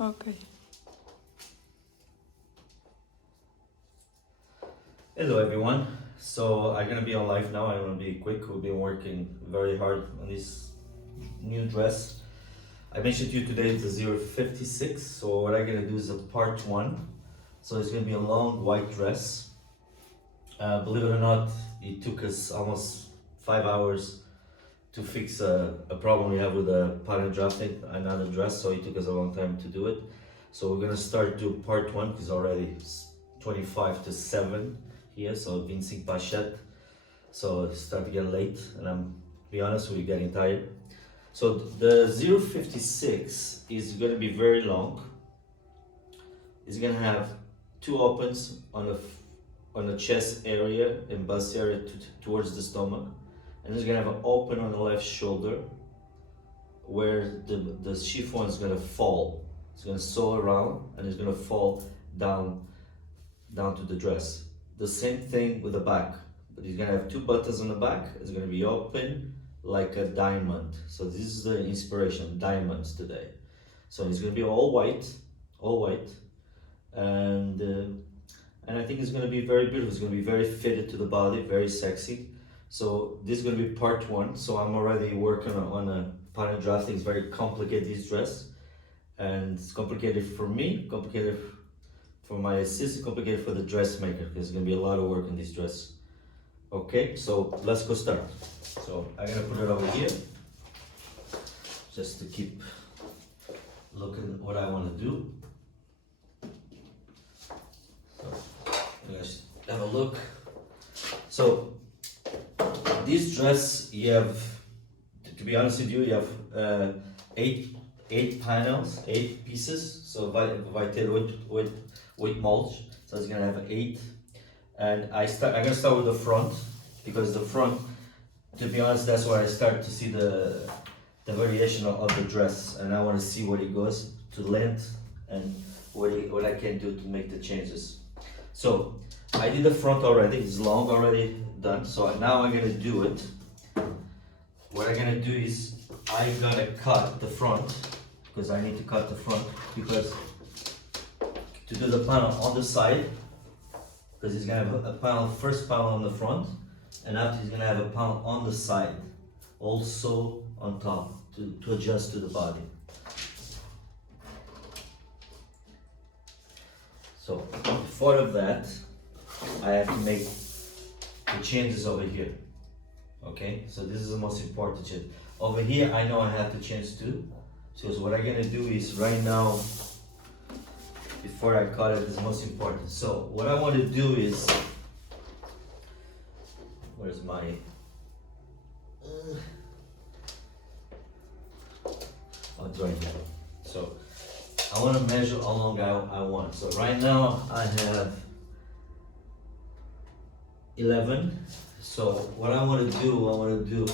Okay. Hello everyone. So I'm gonna be on live now. I'm gonna be quick. We've been working very hard on this new dress. I mentioned to you today it's a 056. So what I'm gonna do is a part one. So it's gonna be a long white dress. Believe it or not, it took us almost 5 hours to fix a problem we have with the pattern drafting another dress. So it took us a long time to do it. So we're gonna start do part one because already it's 25 to 7 here. So Vincent Pachet. So it's starting to get late, and I'm to be honest, we're getting tired. So the 056 is gonna be very long. It's gonna have two opens on the chest area and bust area towards the stomach, and it's gonna have an open on the left shoulder where the chiffon is gonna fall. It's gonna sew around and it's gonna fall down to the dress. The same thing with the back, but he's gonna have two buttons on the back. It's gonna be open like a diamond. So this is the inspiration, diamonds today. So it's gonna be all white, and I think it's gonna be very beautiful. It's gonna be very fitted to the body, very sexy. So this is gonna be part one. So I'm already working on a pattern drafting. It's very complicated, this dress, and it's complicated for me, complicated for my assistant, complicated for the dressmaker. There's gonna be a lot of work in this dress. Okay, so let's go start. So I'm gonna put it over here, just to keep looking at what I want to do. So let's have a look. So this dress, you have, to be honest with you, you have eight panels, 8 pieces. So vital with mulch. So it's gonna have 8. And I'm gonna start with the front, because the front, to be honest, that's where I start to see the variation of the dress, and I want to see what it goes to length and what I can do to make the changes. So I did the front already, it's long already done. So now I'm gonna do it. What I'm gonna do is I'm gonna cut the front, because I need to cut the front, because to do the panel on the side, because he's gonna have a panel, first panel on the front, and after he's gonna have a panel on the side, also on top, to adjust to the body. So before of that, I have to make the changes over here. Okay, so this is the most important change. Over here, I know I have to change too. So what I'm gonna do is right now, before I cut it, is most important. So what I want to do is, where's my, oh, it's right here. So I want to measure how long I want. So right now I have 11. So what I want to do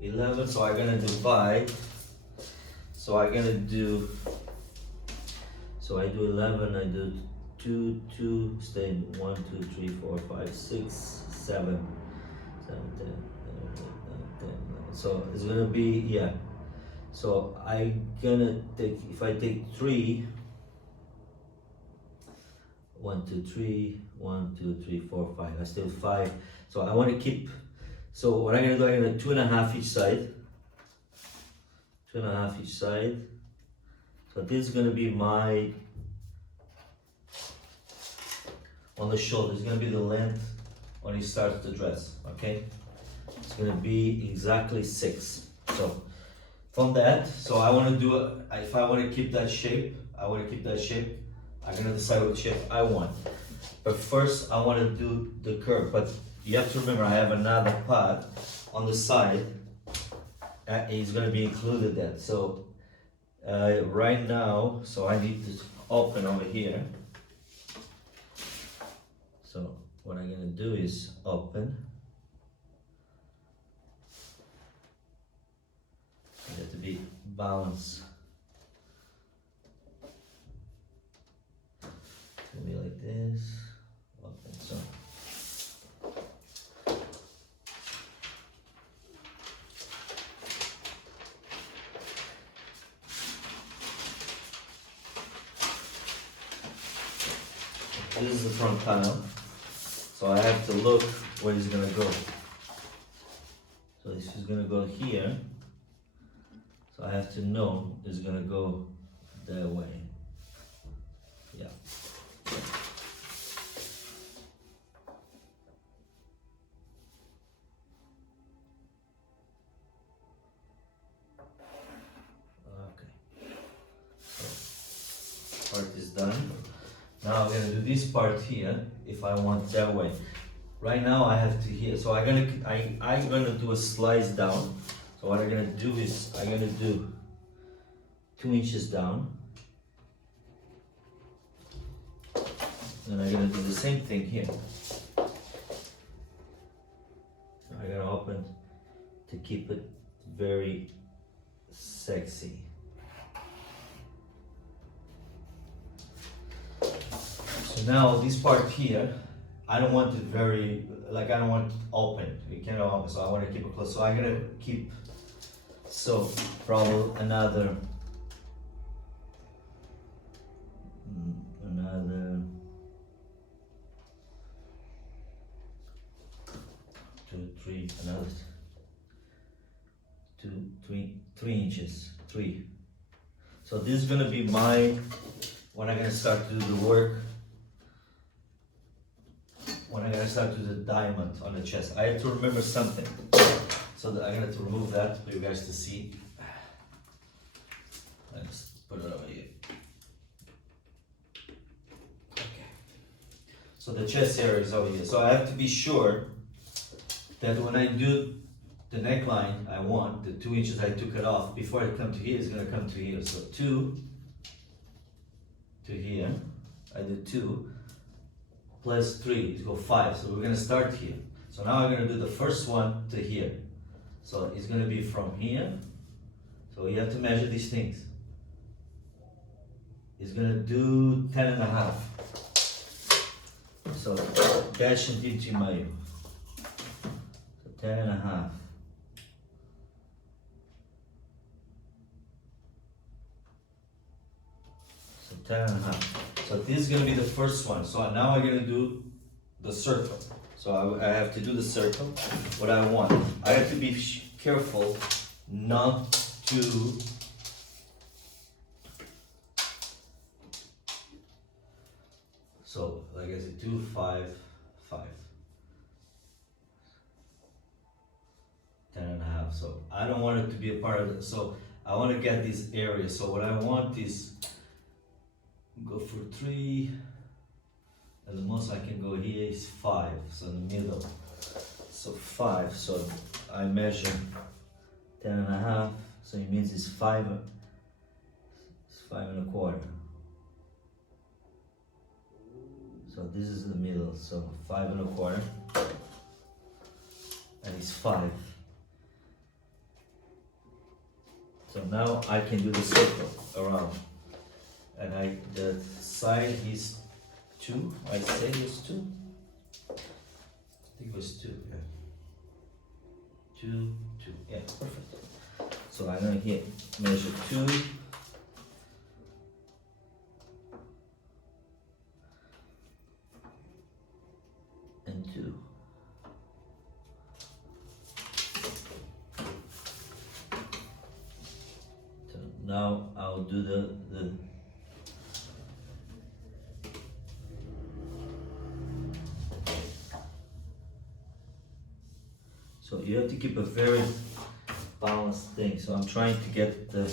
11. So I'm gonna divide. So I'm gonna do. So I do 11. I do 2, stay 1, 2, 3, 4, 5, 6, 7, 7, 10, 10. So it's gonna be, yeah. So I'm gonna take, if I take 3, 1, 2, 3, 1, 2, 3, 4, 5. I still 5. So I want to keep. So what I'm gonna do, I'm gonna 2.5 each side. 2.5 each side. So this is gonna be my, on the shoulder. It's gonna be the length when he starts the dress. Okay. It's gonna be exactly 6. So from that, so I want to do it. If I want to keep that shape, I'm gonna decide what shape I want. But first, I want to do the curve. But you have to remember, I have another part on the side. It's gonna be included then. So right now, so I need to open over here. So what I'm gonna do is open. You have to be balanced. It's gonna be like this. Open. So this is the front panel. So I have to look where it's gonna go. So this is gonna go here. So I have to know it's gonna go that way. Yeah. Okay. So part is done. Now I'm gonna do this part here if I want that way. Right now I have to here, so I'm gonna do a slice down. So what I'm gonna do is I'm gonna do 2 inches down. And I'm gonna do the same thing here. I'm gonna open to keep it very sexy. So now this part here, I don't want it very, like I don't want it open. You can't open, so I want to keep it close. So I'm gonna keep, so probably another 2, 3, another 2, 3 inches, 3. So this is gonna be my, when I'm gonna start to do the work, when I'm gonna start to do the diamond on the chest. I have to remember something. So that I'm gonna have to remove that for you guys to see. Let's put it over here. Okay. So the chest area is over here. So I have to be sure that when I do the neckline I want, the 2 inches I took it off, before I come to here, it's gonna come to here. So 2 to here, I did 2, plus 3, it's go 5. So we're gonna start here. So now I'm gonna do the first one to here. So it's gonna be from here. So you have to measure these things. It's gonna do 10.5. So 10 centímetros e meio. So 10.5. So 10.5. So this is gonna be the first one. So now I'm gonna do the circle. So I have to do the circle. What I want. I have to be careful not to so like I said, 2, 5, 5. 10.5. So I don't want it to be a part of it. So I want to get this area. So what I want is go for 3, and the most I can go here is 5. So in the middle. So 5. So I measure 10.5. So it means it's 5. It's 5.25. So this is the middle. So 5.25. And it's 5. So now I can do the circle around, and the side is 2. I say it's 2. I think it was 2. Yeah. 2, 2. Yeah, perfect. So I'm gonna here measure 2. And 2. So now I'll do the so you have to keep a very balanced thing. So I'm trying to get the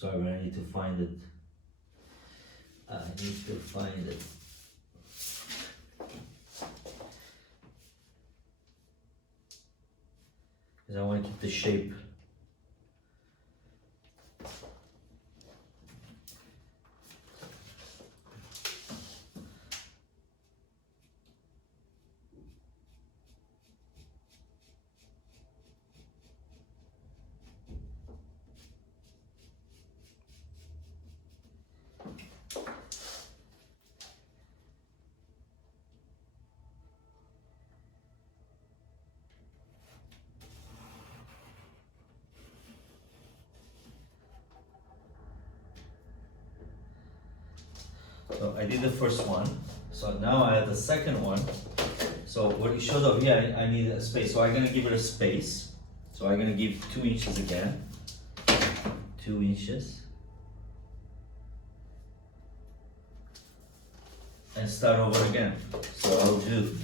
sorry, I need to find it. I need to find it. Because I want to keep the shape. did the first one. So now I have the second one. So what it shows up here, I need a space. So I'm gonna give it a space. So I'm gonna give 2 inches again. 2 inches. And start over again. So I'll do,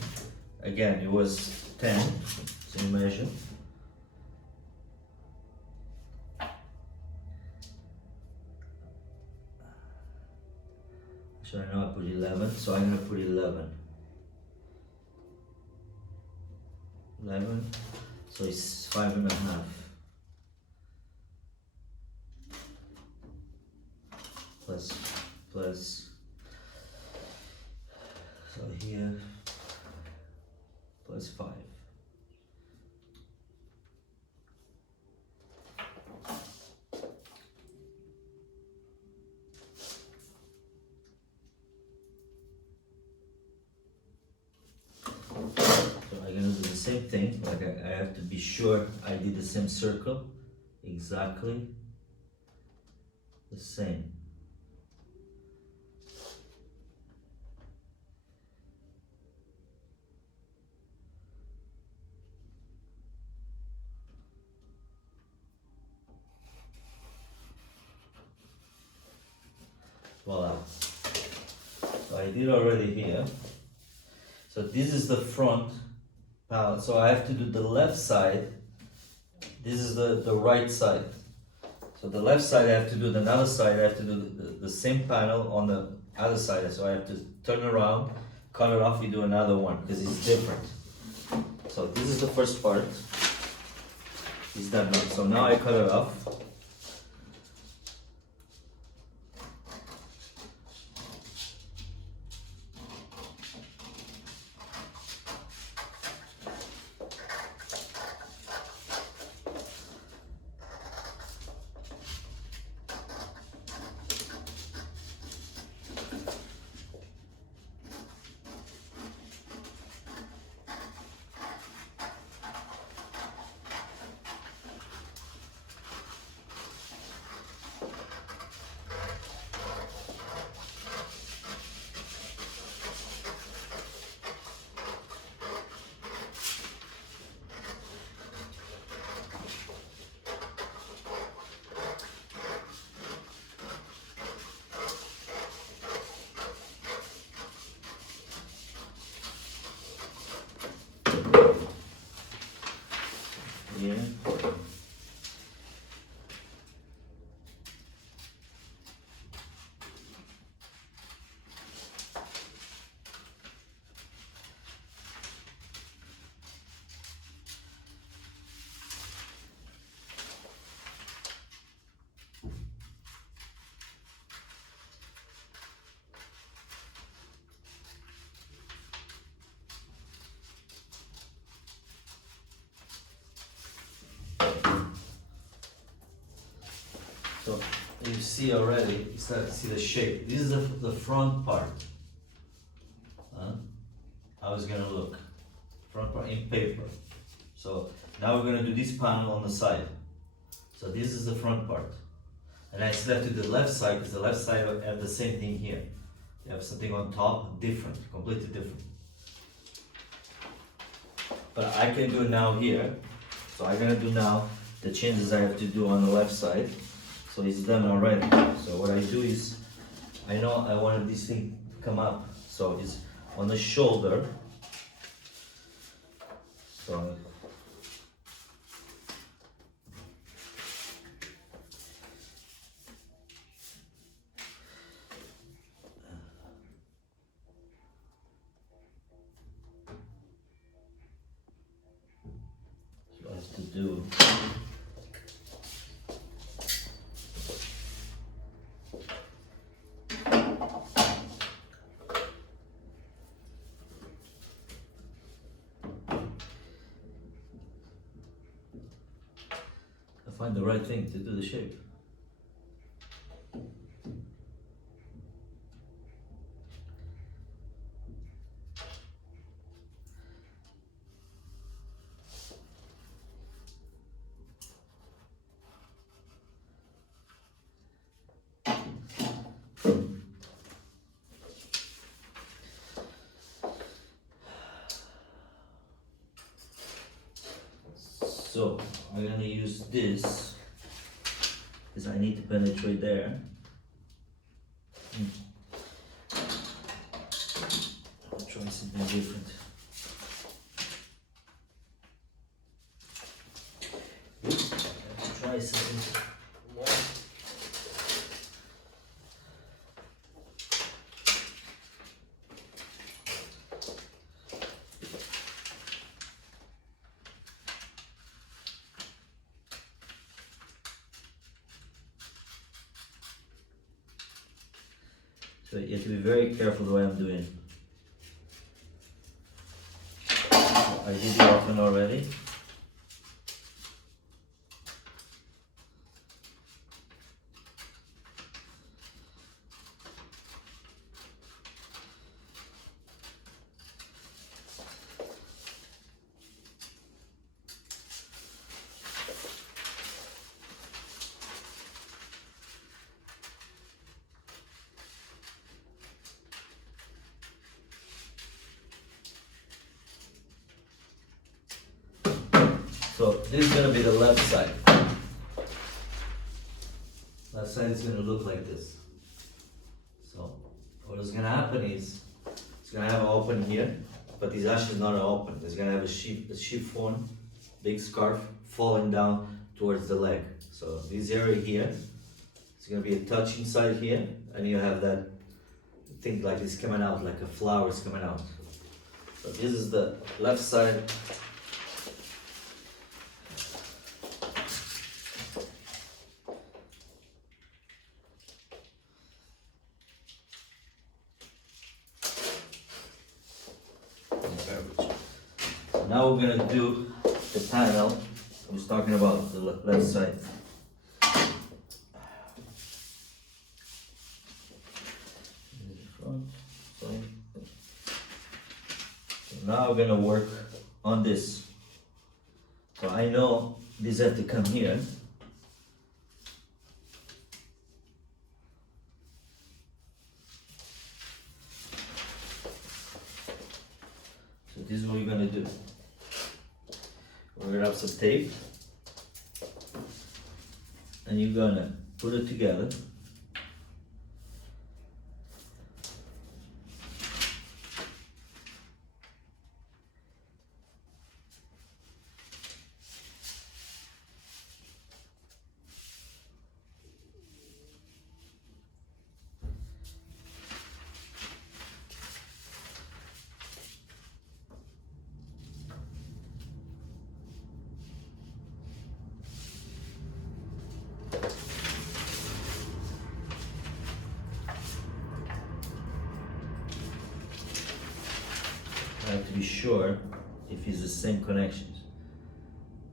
again, it was 10, so you measure. So I know I put 11, so I'm gonna put 11. 11, so it's 5.5. Plus, so here, plus 5. Same thing, like I have to be sure I did the same circle, exactly the same. Voila. So I did already here. So this is the front palette. So I have to do the left side. This is the right side. So the left side I have to do the other side. I have to do the same panel on the other side. So I have to turn around, cut it off, you do another one because it's different. So this is the first part. It's done now. So now I cut it off. Yeah. So you see already, you start to see the shape. This is the front part. How it's gonna look. Front part in paper. So now we're gonna do this panel on the side. So this is the front part. And I still have to do the left side because the left side have the same thing here. You have something on top, different, completely different. But I can do it now here. So I'm gonna do now the changes I have to do on the left side. So it's done already. So what I do is, I know I wanted this thing to come up. So it's on the shoulder. So I have to do. Find the right thing to do the shape. So I'm gonna use this because I need to penetrate there. I'll try something different. Try something more. So you have to be very careful the way I'm doing. I did the open already. So this is going to be the left side. Left side is going to look like this. So what is going to happen is it's going to have an open here, but it's actually not an open. It's going to have a chiffon, big scarf falling down towards the leg. So this area here, it's going to be a touch inside here, and you have that thing like it's coming out, like a flower is coming out. So this is the left side. Now we're gonna do the panel. I was talking about the left side. So now we're gonna work on this. So I know these have to come here. So this is what you're gonna do. We're gonna have some tape, and you're gonna put it together. I have to be sure if it's the same connections.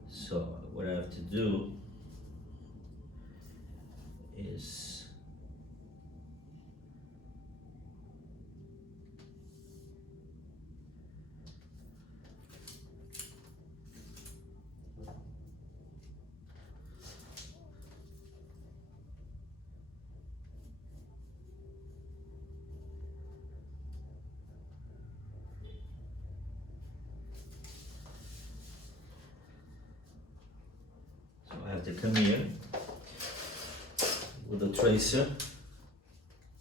So what I have to do is I have to come here with the tracer.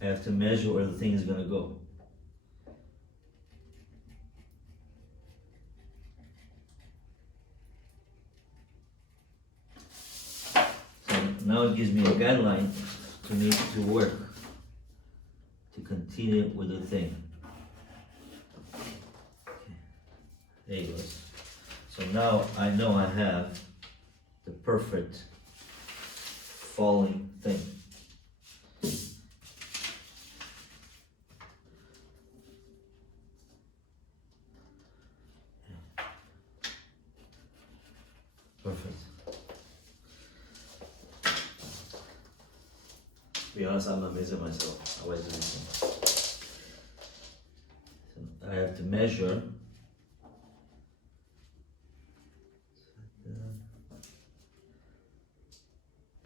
I have to measure where the thing is going to go. So now it gives me a guideline to need to work to continue with the thing. Okay. There it goes. So now I know I have the perfect falling thing. Perfect. To be honest, I'm amazing myself. How I do this one. So I have to measure.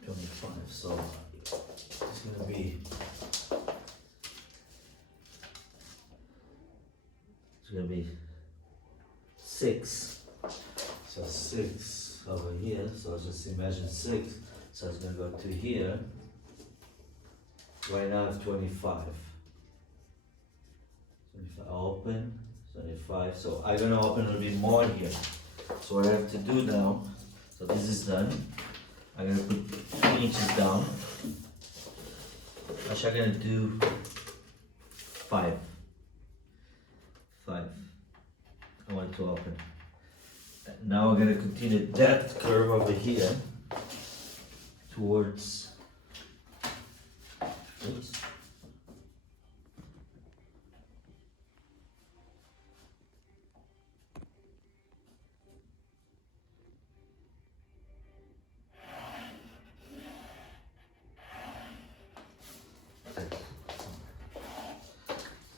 25, so it's gonna be it's gonna be 6. So 6. over here, so just imagine 6, so it's gonna go to here. Right now it's 25. 25 open, 25, so I'm gonna open a little bit more here. So what I have to do now, so this is done, I'm gonna put 2 inches down. Actually I'm gonna do 5. I want it to open. Now we're gonna continue that curve over here towards, oops.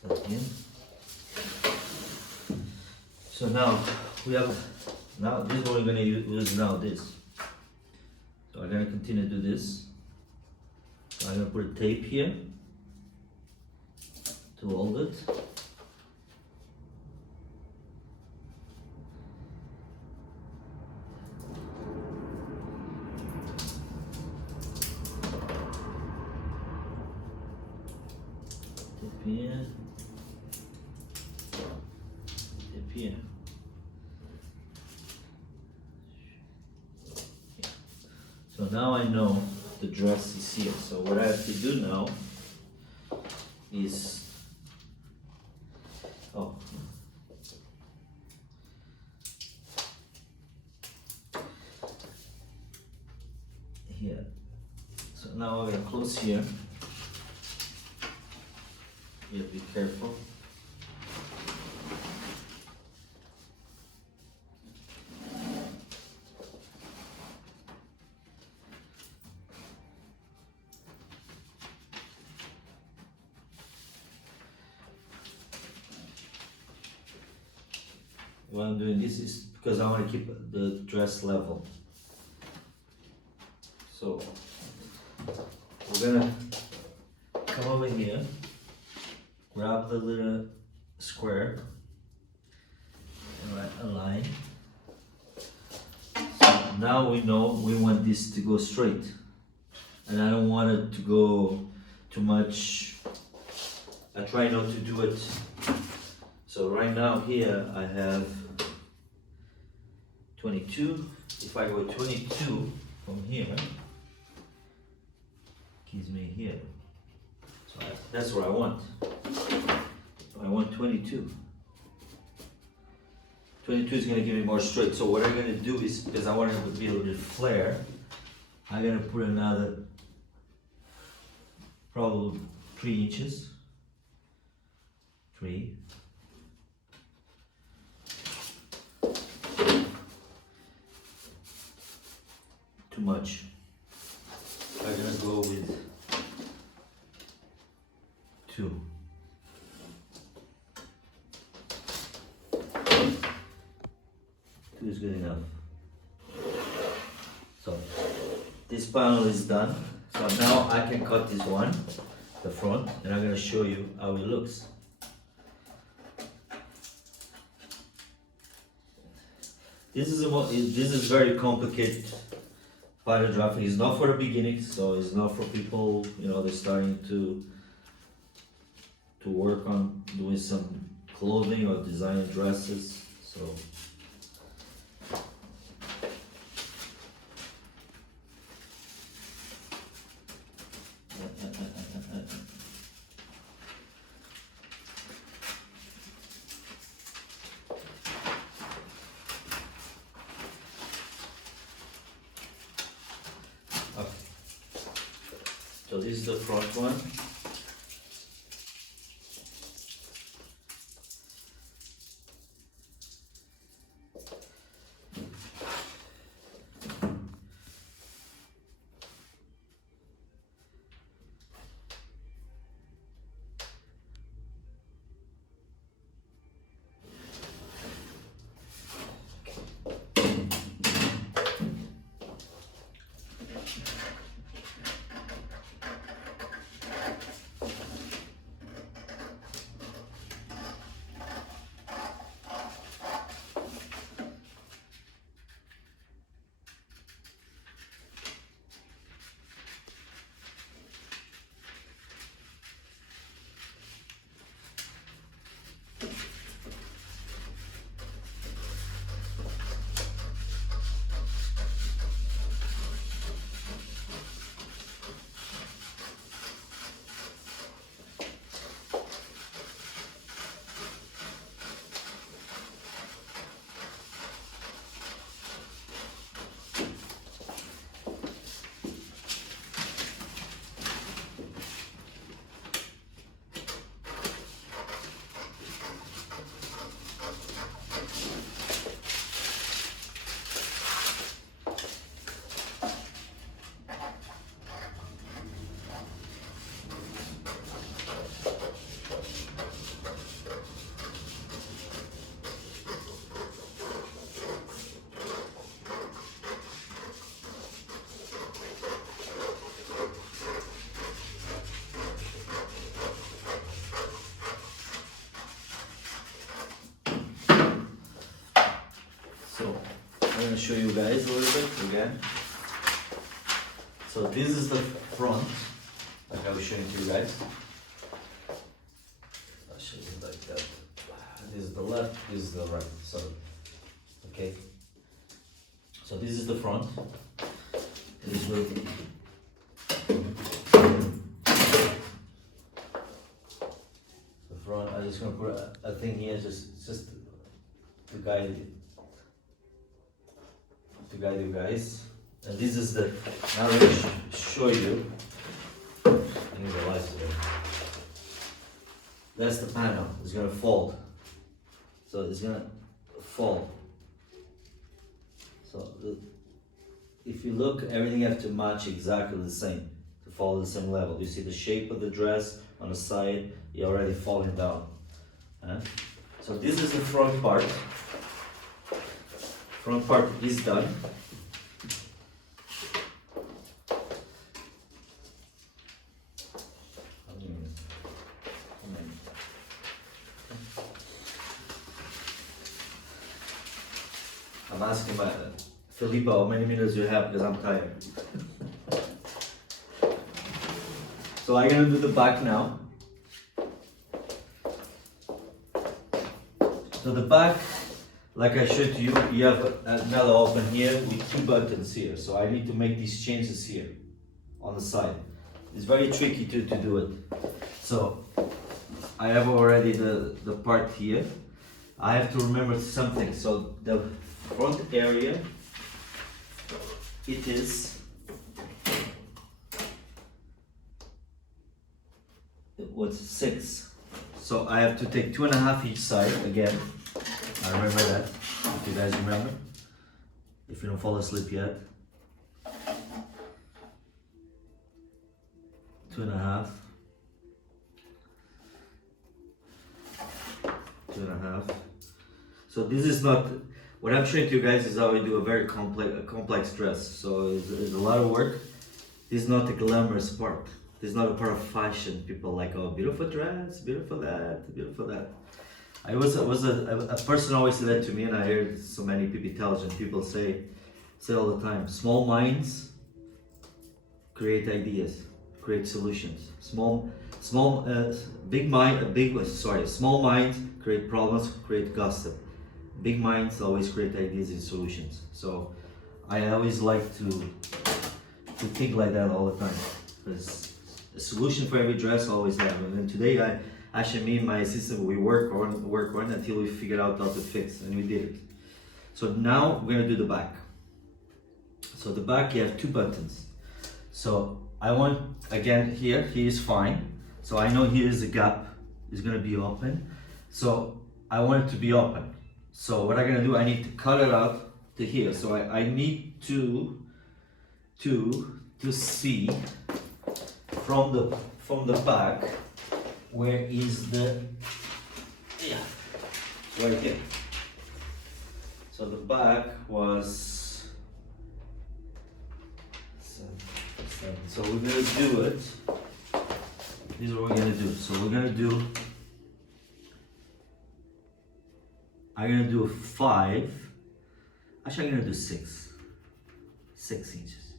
Again. So now we have, now this is what we're gonna use now, this. So I'm gonna continue to do this. So I'm gonna put a tape here to hold it. Tape here. Tape here. So now I know the dress is here. So what I have to do now is, here. So now I'm gonna close here. You have to be careful. Why I'm doing this is because I want to keep the dress level. So we're gonna come over here, grab the little square and write a line. So now we know we want this to go straight, and I don't want it to go too much. I try not to do it. So right now here I have 22. If I go 22 from here, gives me here. So that's what I want. So I want 22. 22 is going to give me more straight. So what I'm going to do is, because I want it to be a little bit flare, I'm going to put another probably 3 inches. 3. Too much. I'm gonna go with 2. 2 is good enough. So this panel is done. So now I can cut this one, the front, and I'm gonna show you how it looks. This is very complicated. Pattern drafting is not for the beginnings, so it's not for people, they're starting to work on doing some clothing or designing dresses. So so this is the front one. show you guys a little bit again. So this is the front, like I was showing to you guys. I'll show you like that. This is the left, this is the right. So, okay. So this is the front. This will the front. I'm just gonna put a thing here, just to guide you guys. And this is the. Now let me show you. I need the lights today. That's the panel. It's gonna fold. So it's gonna fold. So if you look, everything has to match exactly the same to fall at the same level. You see the shape of the dress on the side, you're already falling down. So this is the front part. Front part is done. I'm asking my Filippo how many minutes you have because I'm tired. So I'm gonna do the back now. So the back, like I showed you, you have another open here with 2 buttons here. So I need to make these changes here on the side. It's very tricky to do it. So I have already the part here. I have to remember something. So the front area, it is, it was 6. So I have to take 2.5 each side again. I remember that, if you guys remember, if you don't fall asleep yet. 2.5. 2.5. So this is not, what I'm showing to you guys is how I do a very complex dress. So it's a lot of work. This is not a glamorous part. This is not a part of fashion. People like, oh, beautiful dress, beautiful that, beautiful that. A person always said that to me, and I heard so many people, intelligent people say all the time. Small minds create ideas, create solutions. Small minds create problems, create gossip. Big minds always create ideas and solutions. So I always like to think like that all the time, because a solution for every dress I always have. And then today me and my assistant, we work on until we figured out how to fix, and we did it. So now we're gonna do the back. So the back, you have 2 buttons. So I want, again, here is fine. So I know here is a gap, it's gonna be open. So I want it to be open. So what I'm gonna do, I need to cut it out to here. So I need to see from the back, where is the, right here. So the back was 7. So we're gonna do it. This is what we're gonna do. So we're gonna do, I'm gonna do a 5. Actually, I'm gonna do 6 inches.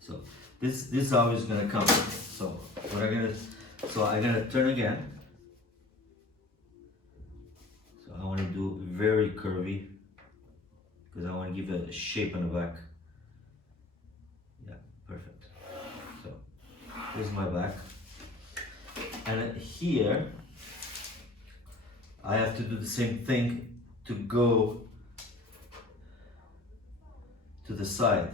So this is how it's gonna come. So what I'm gonna turn again. So I want to do very curvy, because I want to give it a shape on the back. Yeah, perfect. So this is my back, and here I have to do the same thing to go to the side,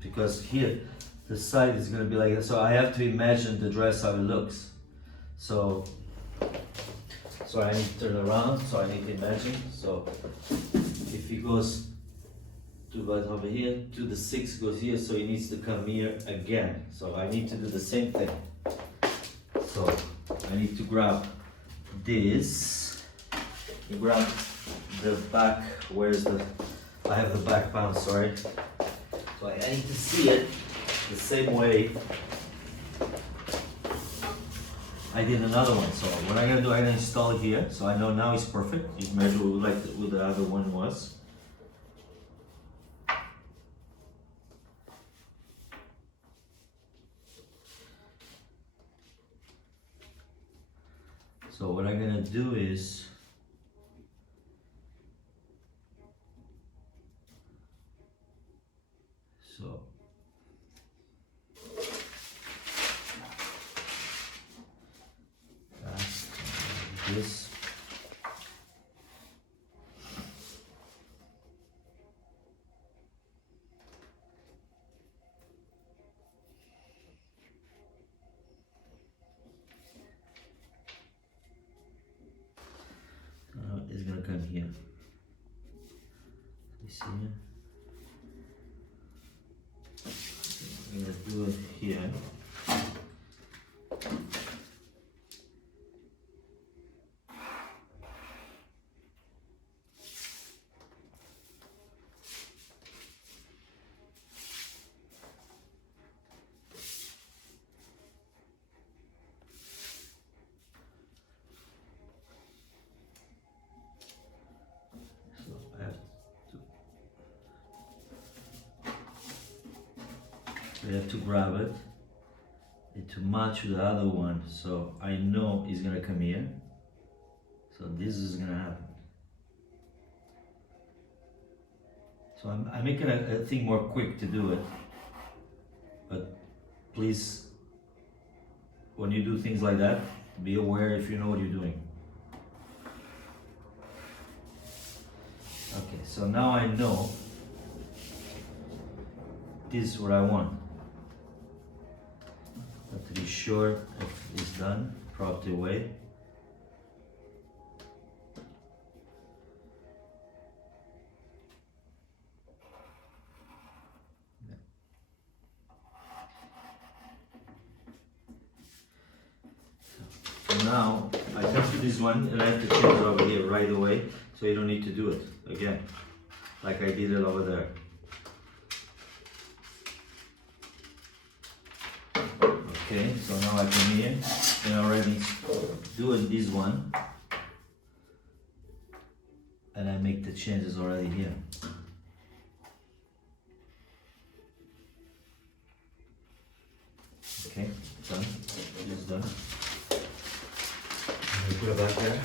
because here the side is going to be like this. So I have to imagine the dress how it looks. So I need to turn around, so I need to imagine. So if he goes to right over here, to the 6 goes here, so he needs to come here again. So I need to do the same thing. So I need to grab this, you grab the back, where's the, I have the back bound, sorry. So I need to see it the same way I did another one. So what I'm gonna do, I'm gonna install it here. So I know now it's perfect. You measure like the other one was. So what I'm gonna do is this. It's gonna come here. You see here? I'm gonna do it here. I have to grab it to match the other one, so I know it's gonna come here. So this is gonna happen. So I'm making a thing more quick to do it, but please, when you do things like that, be aware if you know what you're doing. Okay, so now I know this is what I want. But to be sure if it's done proper way. So now I come to this one and I have to change it over here right away, so you don't need to do it again like I did it over there. Okay, so now I come here and already doing this one, and I make the changes already here. Okay, done. This is done. I'm gonna put it back there.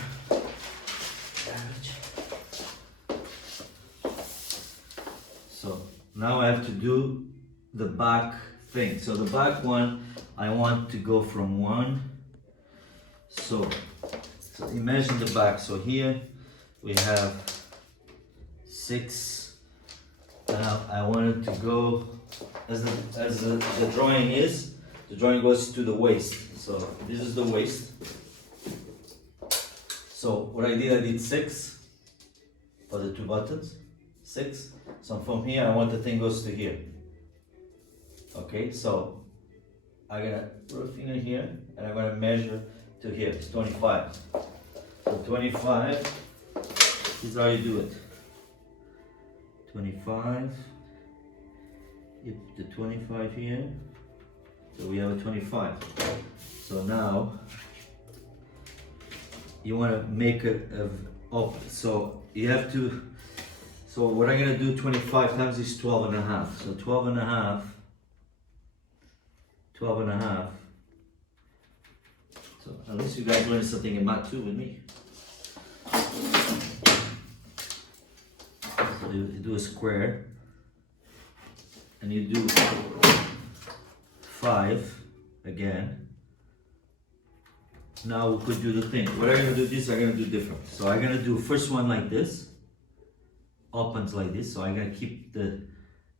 So now I have to do the back thing. So the back one, I want to go from one. So imagine the back. So here we have 6. Now I want it to go as the drawing is. The drawing goes to the waist. So this is the waist. So what I did 6 for the 2 buttons. 6. So from here I want the thing goes to here. Okay, so I'm gonna put a finger here and I'm gonna measure to here. It's 25. So 25 is how you do it. 25. You put the 25 here. So we have a 25. So now you want to make it up. So you have to. So what I'm gonna do 25 times is 12 and a half. So 12 and a half. 12 and a half. So at least you guys learned something in math too with me. So you do a square and you do 5 again. Now we could do the thing. What I'm gonna do this, I'm gonna do different. So I'm gonna do first one like this, opens like this. So I'm gonna keep the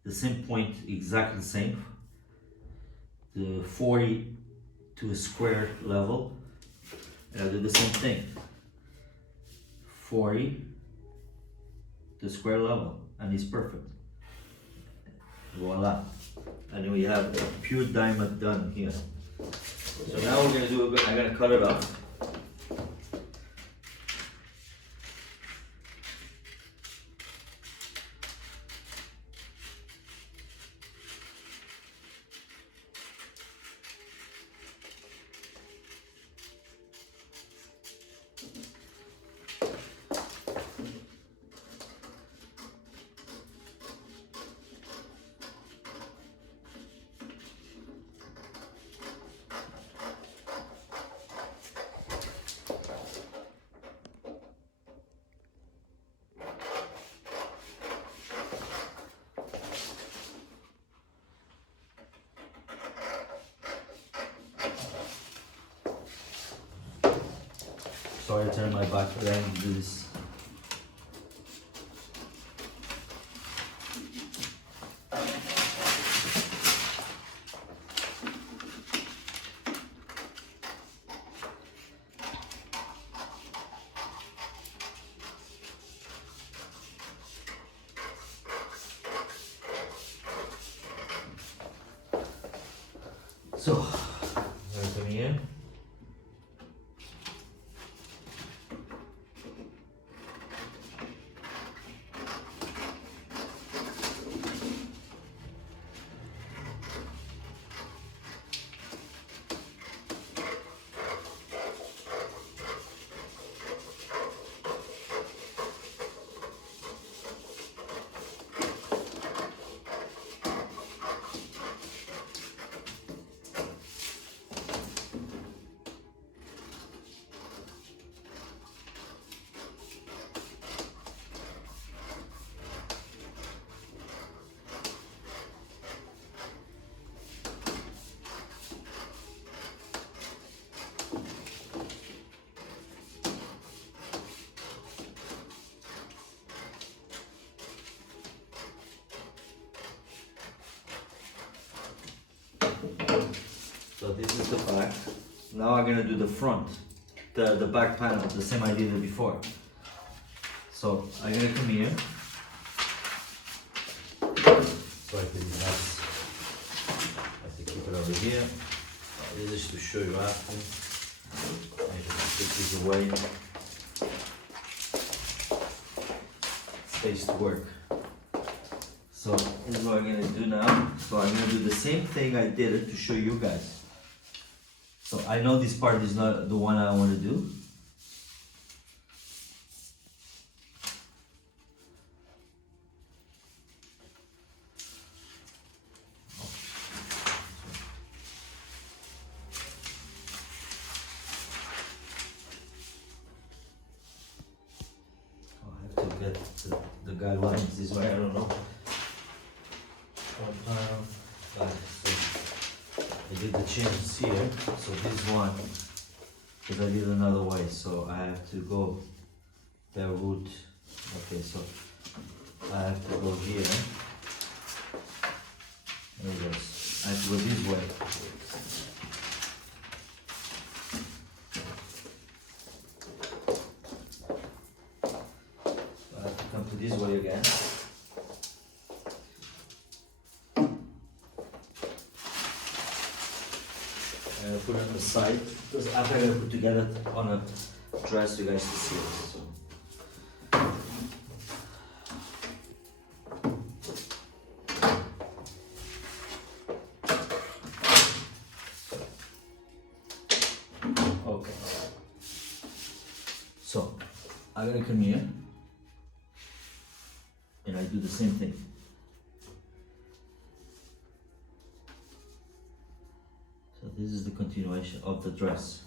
same point exactly the same. The 40 to a square level, and I'll do the same thing. 40 to square level, and it's perfect. Voila. And we have a pure diamond done here. So now we're gonna do I'm gonna cut it off. Sorry to turn my back, but I need to do this. So, I'm gonna come here. So this is the back. Now I'm gonna do the front, the back panel, the same I did before. So I'm gonna come here. So I can keep it over here. This is to show you after. I just take this away. Space to work. So this is what I'm gonna do now. So I'm gonna do the same thing I did it to show you guys. So I know this part is not the one I want to do. I have to get the guidelines this way, I don't know. I did the chins here, so this one, because I did another way, so I have to go the root. Okay, so I have to go here. There it goes. I have to go this way. So I have to come to this way again. Put it on the side because after I put together on a dress, you guys to see it. So. Okay. So I'm gonna come here and I do the same thing. So this is the continuation of the dress.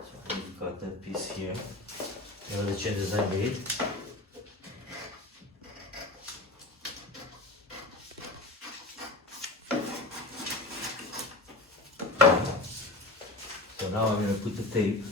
So we've got that piece here. You know the changes I made. So now I'm going to put the tape.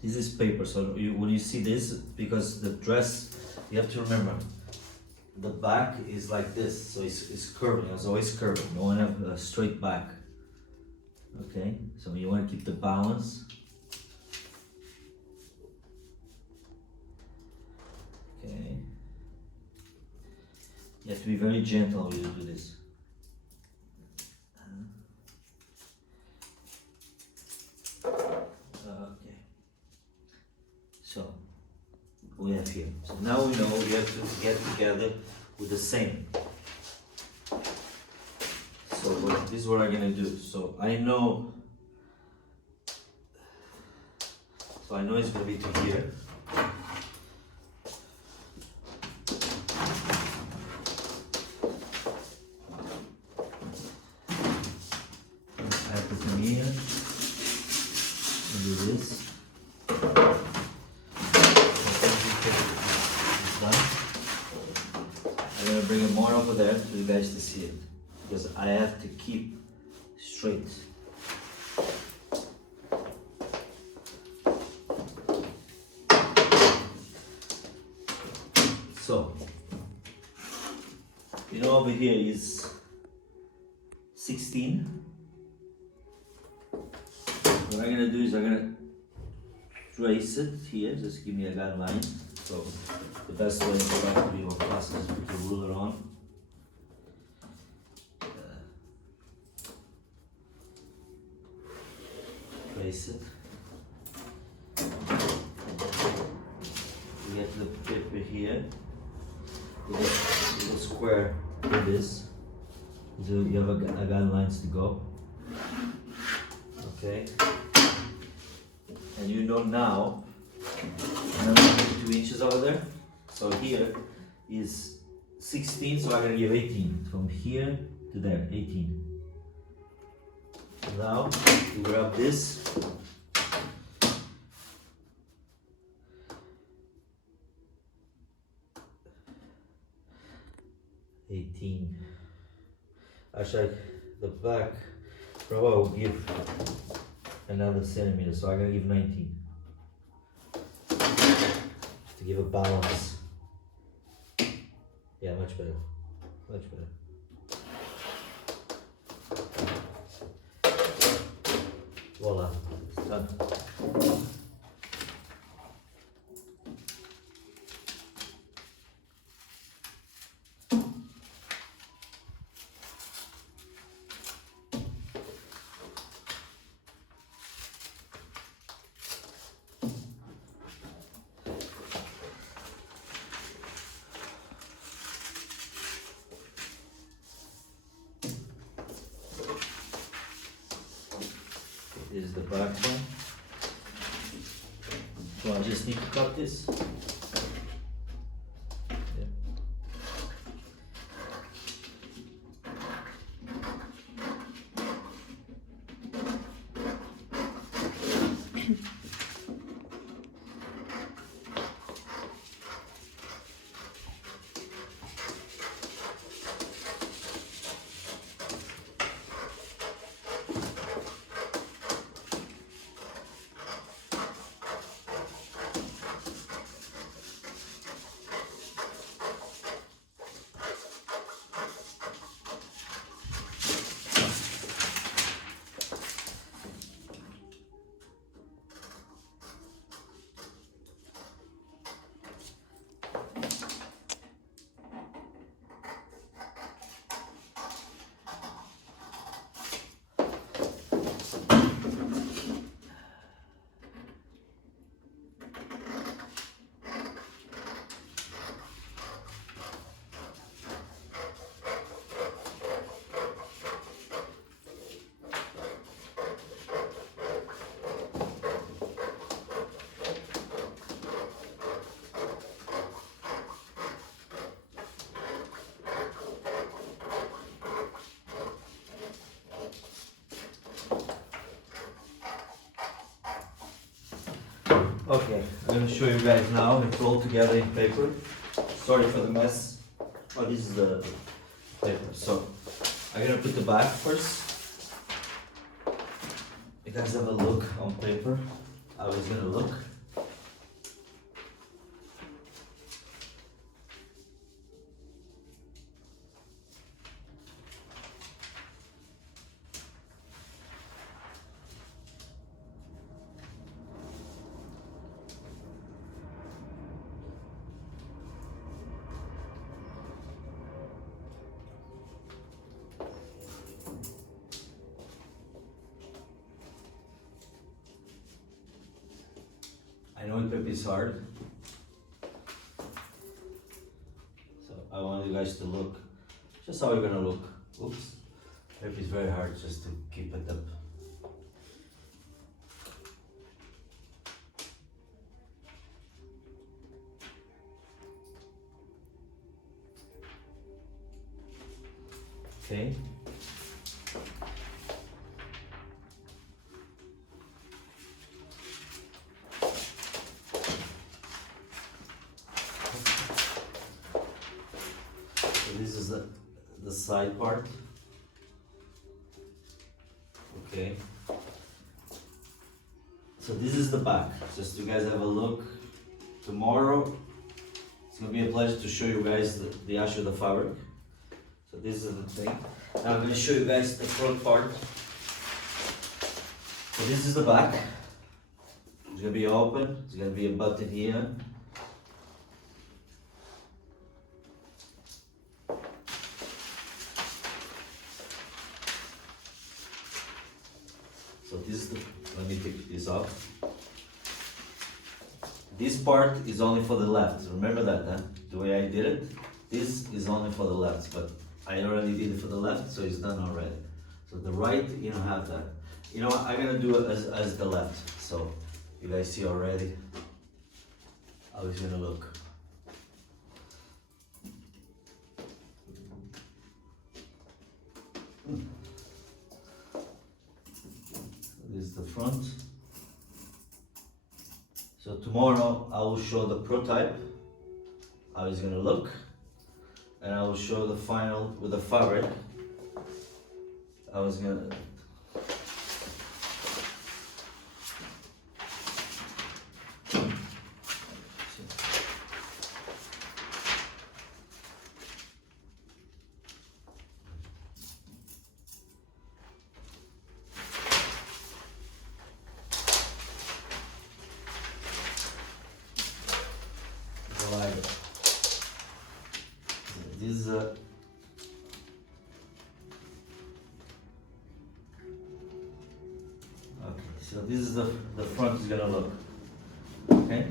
This is paper, so when you see this, because the dress, you have to remember, the back is like this, so it's curving. It's always curving. You want to have a straight back. Okay, so you want to keep the balance. Okay, you have to be very gentle when you do this. Okay, so we have here. So now we know we have to get together with the same. So this is what I'm gonna do. So I know it's gonna be to here. I put them here. And do this. I'm gonna bring it more over there for you guys to see it, because I have to keep straight. So, you know, over here is 16. What I'm gonna do is I'm gonna trace it here, just give me a guideline. So the best way to try to do your class is put your ruler on. Trace it. You get the paper here. Little square with this. So you have a guidelines to go. Okay. And you know now, another 2 inches over there. So here is 16, so I'm gonna give 18. From here to there, 18. Now you grab this. Actually, the back probably will give another centimeter, so I'm gonna give 19 to give a balance. Yeah, much better, much better. Voila, it's done. This is the back one. So I just need to cut this. Yeah. Okay, I'm going to show you guys now. It's all together in paper. Sorry for the mess. Oh, this is the paper. So, I'm going to put the back first. You guys have a look on paper. I was going to look. the clip is hard. So I want you guys to look, just how you're gonna look. Oops, clip is very hard just to keep it up. Okay. So this is the side part. Okay. So this is the back. Just you guys have a look. Tomorrow, it's gonna be a pleasure to show you guys the actual the fabric. So this is the thing. Now I'm going to show you guys the front part. So this is the back. It's going to be open. It's going to be a button here. So this is the, let me take this off. This part is only for the left. Remember that, huh? The way I did it. This is only for the left, but I already did it for the left, so it's done already. So the right, you don't have that. You know what, I'm gonna do it as the left. So you guys see already how it's gonna look. This is the front. So tomorrow I will show the prototype, how it's gonna look. And I will show the final with the fabric. I was gonna. This is a. Okay, so this is the front is gonna look. Okay,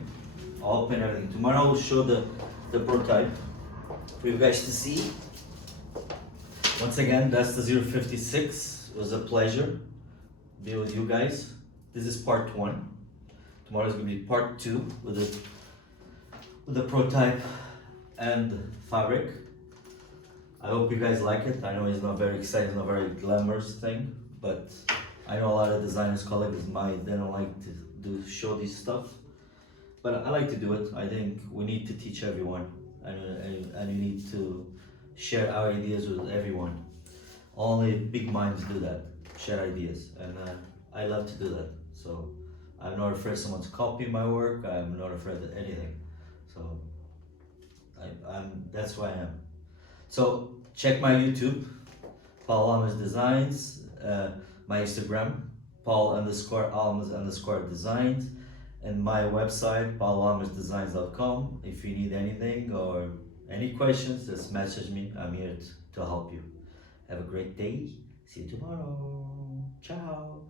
I'll open everything. Tomorrow I will show the prototype for you guys to see. Once again, that's the 056. It was a pleasure be with you guys. This is part 1. Tomorrow is gonna be part 2 with the prototype and fabric. I hope you guys like it. I know it's not very exciting, it's not very glamorous thing, but I know a lot of designers, colleagues they don't like to show this stuff. But I like to do it. I think we need to teach everyone, and we need to share our ideas with everyone. Only big minds do that, share ideas, and I love to do that. So I'm not afraid someone to copy my work. I'm not afraid of anything. So that's who I am. So check my YouTube, Paulo Almas Designs, my Instagram, Paul_Almas_designs, and my website, PauloAlmasDesigns.com. If you need anything or any questions, just message me. I'm here to help you. Have a great day. See you tomorrow. Ciao.